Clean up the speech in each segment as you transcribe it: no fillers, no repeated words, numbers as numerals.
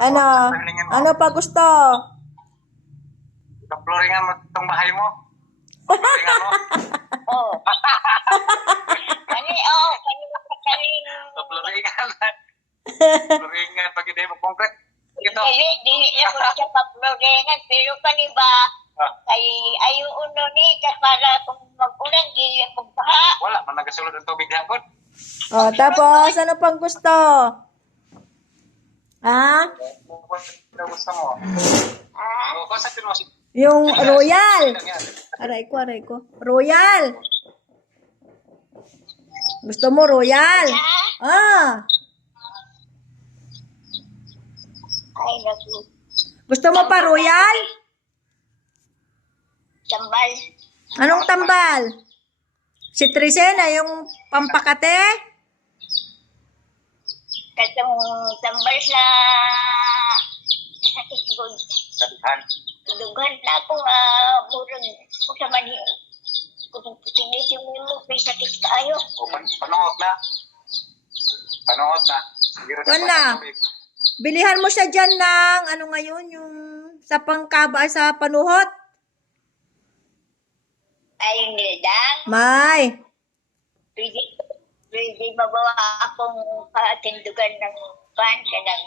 Ano? Ano pa gusto? Floringan mo itong bahay mo. Floringan mo. Oo. Kani Floringan. Floringan pag hindi mo concrete. Ito. dili na ko siya paplorengan pero kani ba kay ayo uno ni kas para kung mag-ulan di pagbaha. Wala man nagasulod ang tubig hapon. Oh, tapos ano pang gusto? Ha? Ano gusto mo? O, kasatin mo si... Yung royal. Aray ko. Royal. Gusto mo royal? Ah. Ay naku. Gusto mo pa royal? Tambal. Anong tambal? Si Trisena, yung pampakate? Katong tambal sa sakit Sabihan. dugan na ako murag kung sa mani kung sige yung mo sakit kayo. O, panuhot na. Panuhot na. Sige rin Wala. Bilihan mo siya dyan ng, ano ngayon, yung sa pangkaba, sa panuhot. Ay nildang. May. Pwede mabawa akong patindugan ng pan ka ng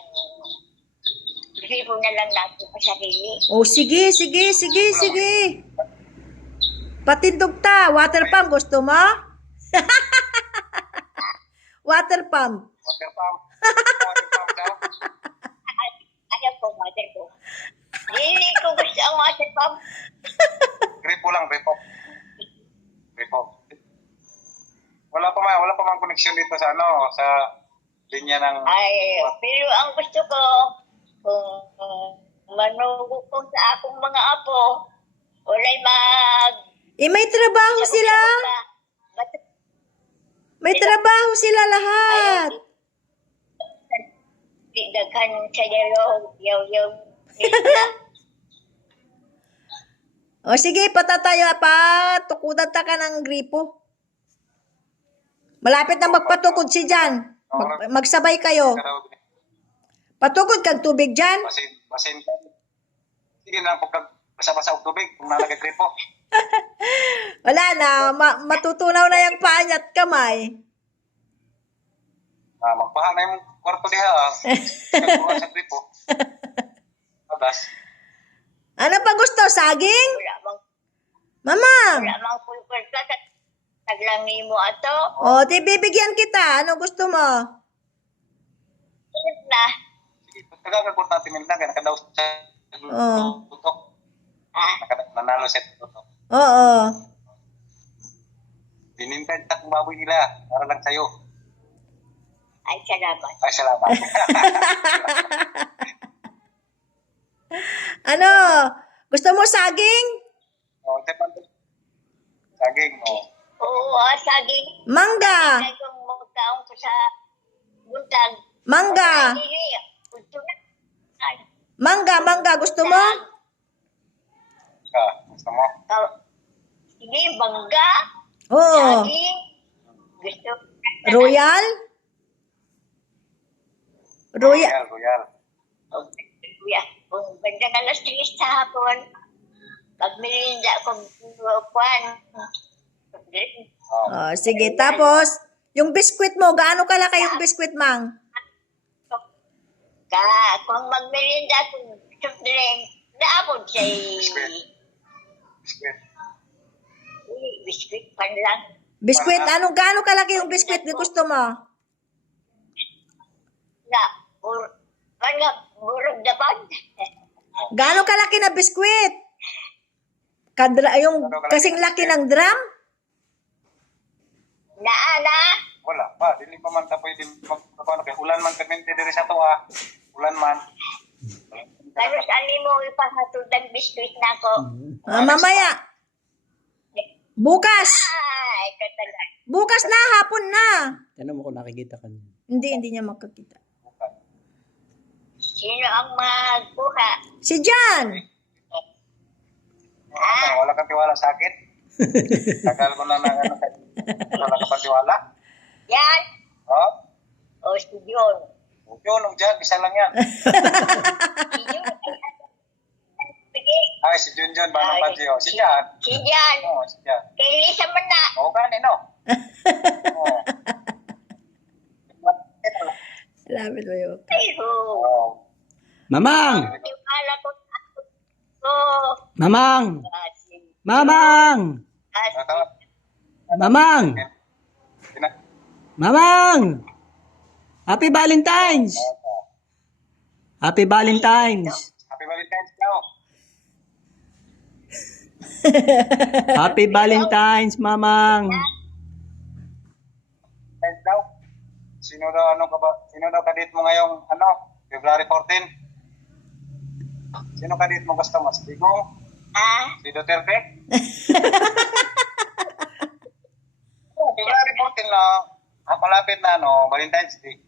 review na lang natin sa sarili. Oh, sige. Patindog ta. Water pump, gusto mo? Water pump. Water pump. Water pump daw. Ayaw ko, mother ko. Hindi ko gusto ang water pump. Gripo lang, gripo. Wala pa mang connection dito sa sa linya ng... Ay, pero ang gusto ko, kung manugo ko sa akong mga apo, walay May trabaho sila. May trabaho sila lahat. Daghan sa yaw. O sige, patatayo pa. Tukudan ta ka ng gripo. Malapit na magpatukod si Jan. Magsabay kayo. Patukod kag tubig dyan. Basin. Sige na po kag basa-basa og tubig kung nalagay gripo. Wala na. Matutunaw na yung paa niya at kamay. Magpaha na yung kwarto diha. Kagbuha sa gripo. Adas. Ano pa gusto? Saging? Wala Mamang. mang pulpulta sa taglangi mo ato. O, di bibigyan kita. Ano gusto mo? Sunod na. Sige, tagagagod natin minta kaya nakadaw sa tutok. Nanalo sa tutok. Oo. Binintay kong baboy nila para lang sa'yo. Ay, salamat. Ay, salamat. Ano? Gusto mo saging? Saging, Oo, saging. Mangga. Ay, kung magkaon ko sa buntag. Mangga. Gusto na. Ay, Mangga. Gusto mo? Gusto mo? sige, bangga. Oo. Saging. Gusto. Royal? Royal. Royal. Kung banda na alas 3 sa hapon, pag milinda kung kuwan. Sige, tapos, yung biskwit mo, gaano kalaki yung biskwit, Mang? Kung magmilinda kung soft drink, naabot siya biskuit pan lang. Biskwit, gaano kalaki yung biskwit na gusto mo? Burog na pan. Gaano kalaki na biskwit? Yung kasing laki ng drum? Naana. Wala pa. Dili pa man ta pwede magpapano kay ulan man kami diri sa to Ulan man. Pero saan mo ipahatod ng biskuit na ko? Mamaya. Bukas. Ay, katagal. Bukas na, hapon na. Tanong mo kung nakikita ka niya. Hindi niya makakita. Sino ang magbuha? Si Jan. Wala kang tiwala sa akin. Tagal ko na wala ka pa tiwala. Yan. Oh? O, si Dion. Yun, nung dyan, isa lang yan. Sige. Ay, si Junjun, Banang Padyo. Si Jan. Si Jan. Oo, si Jan. Kay Lisa man na. Oo, gani, no? Oo. Lapit mo yun. Pero, Oo. Mamang! yung kala ko, so, Mamang! si, Mamang! Mamang! Mamang! Happy Valentine's! Happy Valentine's! Happy Valentine's daw. Happy Valentine's, Mamang! Valentine's daw. Sino daw kadit mo ngayong, February 14? Sino kadit mo gusto mo? Si Digong? Si Duterte? February 14 na, malapit na, Valentine's Day.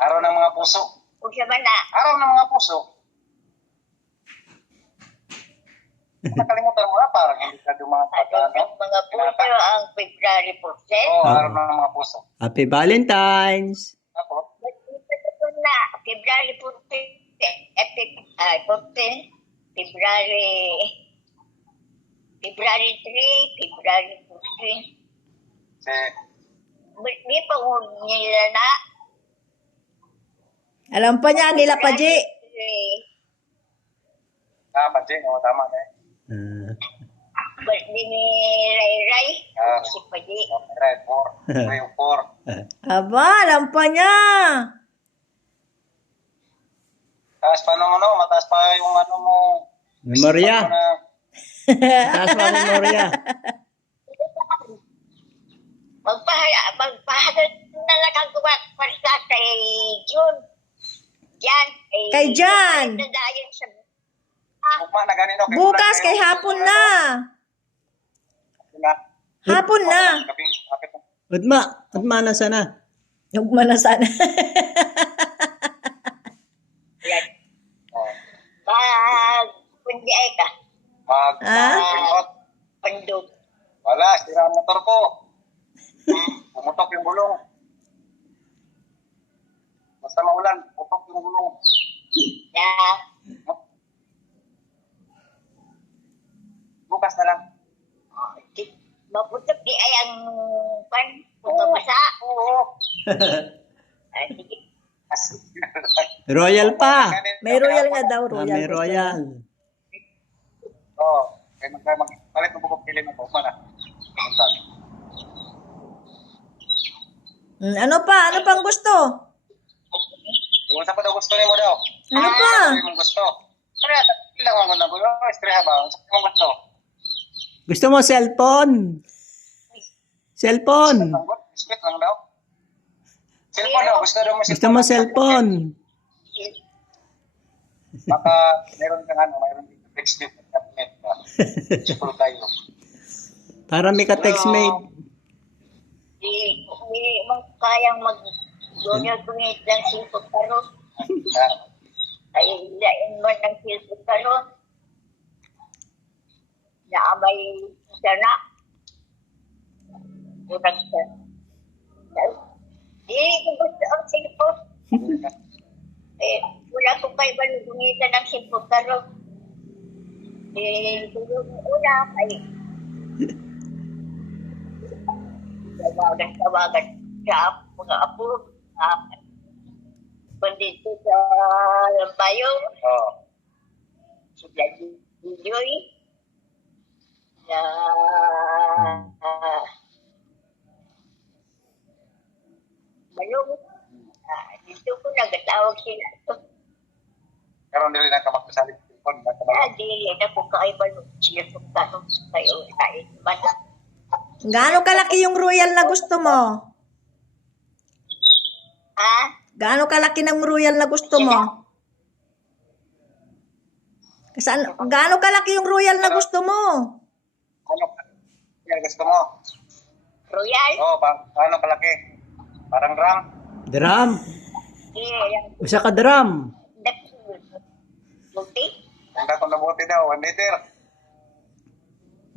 Araw ng mga puso. kung siya man na. Araw ng mga puso. Nakalimutan mo na, parang hindi ka Araw ng mga puso ang February 14. Oo, araw ng mga puso. Happy Valentine's! Ako, Na, February 14. 14. February 3, February 14. si, Di pa nila na. Alam pa niya, nila pa, G. Pajing, tama na eh. Birthday ni Ray Ray. Si Paji. Right, 4. Yung 4. Aba, alam pa niya. Taas pa naman, mataas pa yung mo. Memorya! Na, Taas mo ang memorya! Magpahatid na lang ang kumakwarsa kay June. Jan. Kay Jan. Nadayon sa ugma na ganito. Bukas kay hapon na. Hapon na. Udma na sana. Hugma na sana. yan. Kundi ay ka. Pandog. Wala, sira ang motor ko. Pumutok yung gulong. Basta maulan, putok yung gulong. Na. Bukas na lang. Maputok di ay ang pumabasa. Oo. Sige. Royal pa! May royal nga daw, royal. May royal. Oo. Kaya palit mo bukong pili mo. Mana? Ano pa? Ano pang gusto? Yung sa pa daw gusto mo daw. Ano pa? Ano yung gusto? Pero, ilang ang ganda ko. Istreha ba? Sa yung gusto? Gusto mo cellphone? Cellphone! Split lang daw. Cellphone daw. Gusto daw mo Gusto mo cellphone? Baka meron kang mayroon dito text dito. Siguro tayo. Para may ka-textmate. Di mo kayang mag-donate ng sipot karon. Ay, ilain mo ng sipot karon. Na may sana. Urang sa. Di ko gusto ang sipot. Wala ko kayo ba lumitan ng sipot karon. Tulong una ay tawagan sa mga apo. Pandito sa Lambayong. Oo. Sila Joy. Na Malong. Dito ko nagatawag sila. Karon dili na ka magpasalit cellphone. Dili na po kayo ba siya kung tanong kayo kain man. Gaano kalaki yung royal na gusto mo? Ha? Gaano kalaki ng royal na gusto mo? Gaano kalaki yung royal na gusto mo? Ano gusto mo? Royal? Oo, paano kalaki? Parang drum? Drum? Yung Usa ka drum? buti? Handa kong nabuti daw, 1 liter.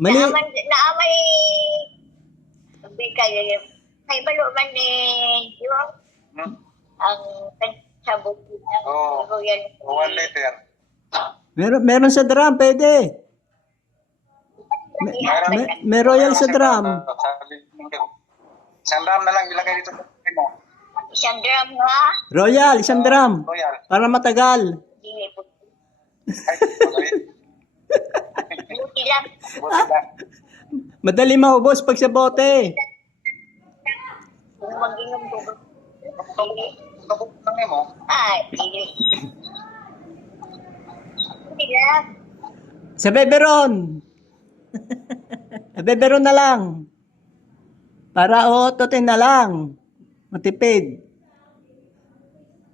Mali. Naamay kay balo man ni yung ang Sa buti ng Oo. Royal. 1 liter. Meron sa drum, pwede. May royal sa drum. Isang drum na lang ilagay dito sa mo. Isang gram nga. Royal, isang drum. Royal. Para matagal. Dili po. Ay, mali. Buti lang. Buti lang. Madali maubos pag sa bote. Kung mag-inom ko. Kabuk lang mo. Ay, dili. Buti lang. Sa beberon. Sa beberon na lang. Para ototin na lang. Matipid.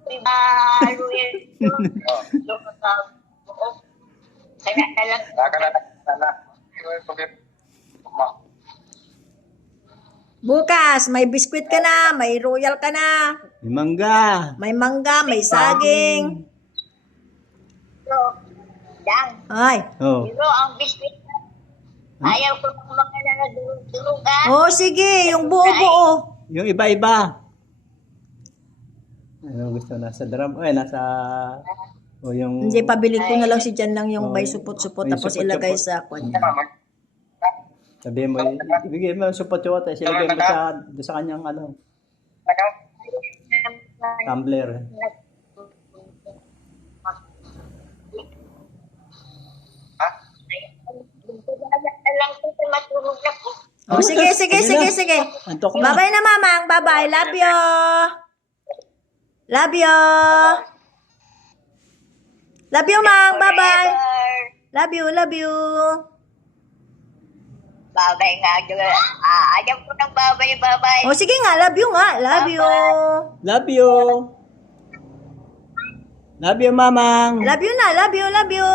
Royal. Kaya na lang. Naka na. Bukas, may biskwit ka na, may royal ka na, May mangga. may mangga, may saging. Pero, dang. Ay. Oh. Pero ang biscuit ayaw ko ng mga nanadulog-dulugan. Oh, sige, yung buo-buo. Yung iba-iba. Ano gusto? Nasa drum? Ay, nasa... O yung... Hindi, pabili ko na lang si Jan lang yung Oh. may supot-supot May tapos supot-supot. ilagay sa kanya. Sabi mo, ibigay mo yung supot-supot. Silagay mo doon sa kanyang ano, tumbler. Alam ko sa matulog na po. Oh, sige, sige, sige, sige. Antok na. Bye-bye na, mamang. Bye-bye. Love you. Love you. Love you, mang. Bye-bye. Love you, love you. Babay nga. Ayaw ko ng babay. Oh, sige nga. Love you nga. Love you. Love you. Love you, mamang. Love you na. Love you, love you.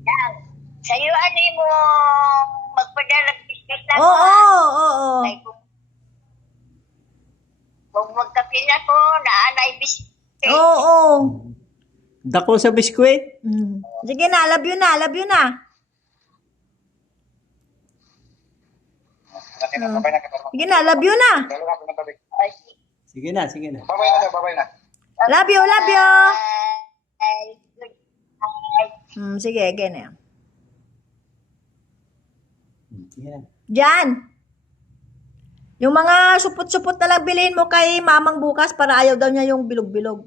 Dang. Sa'yo, ano mo magpadala business na Oo, oo, oo. Ay, kung magkapin ako, naanay business. Oo, oo. Dako sa biskwit. Mm. Sige na. Love you na. Love you na. Sige na. Love you na. Sige na, sige na. Babay na. Love you, love you. Ay, good night. Sige, again na. Sige na. Jan. Yung mga supot-supot na lang bilhin mo kay mamang bukas para ayaw daw niya yung bilog-bilog.